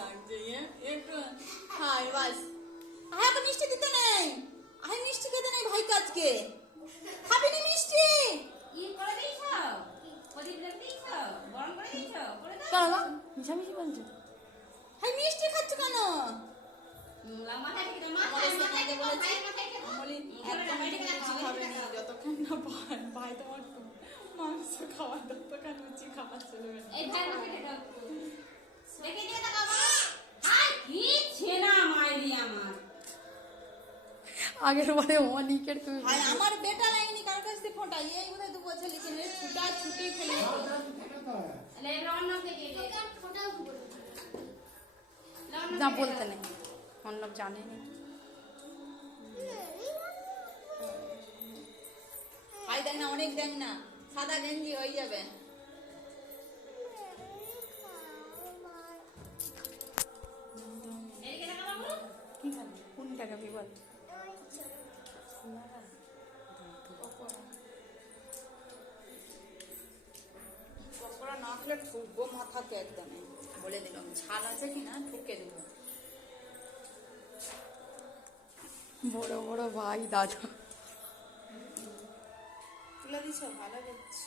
লাগছে একটু হাই বাস আয় তো মিষ্টি দিতে নেই আয় মিষ্টি খেতে নেই ভাই কাজকে খাবি নি মিষ্টি ই করে দিছ প্রদীপ রেখে দিছ গরম করে দিছ করে দাও কেন মিশামিশি বলছো হাই মিষ্টি খাচ্ছ কেন মাথায় থেকে মাথায় বলেছি বলি একদম মিষ্টি খাবে না যতক্ষণ না ভাই তোমার মাংস খাওয়া ততক্ষণ মিষ্টি খাওয়া চলবে এই ভাই মাথায় থেকে দেখে দিয়ে দাও বাবা হাই কি ছেনা মাইরি আমার আগের বারে অনিকের তুমি ভাই আমার বেটা লাইনি কার কাছ থেকে ফোঁটা এই বোধহয় 2 বছর লিখে নে ছুটা ছুটি ফেলে ले रौनक के दे दे না বলতে নেই অন্য জানে না ভাই দেখ না অনেক দেখ না সাদা গেঞ্জি হয়ে যাবে এদিকে দেখা বাবু কি খাবি কোনটা খাবি বল পকোড়া না খেলে ঠুকবো মাথাতে একদম বলে দিলাম ছাল আছে কিনা ঠুকে দেব বড় বড় ভাই দাদা তুলে দিছ ভালো দেখছি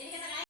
এদিকে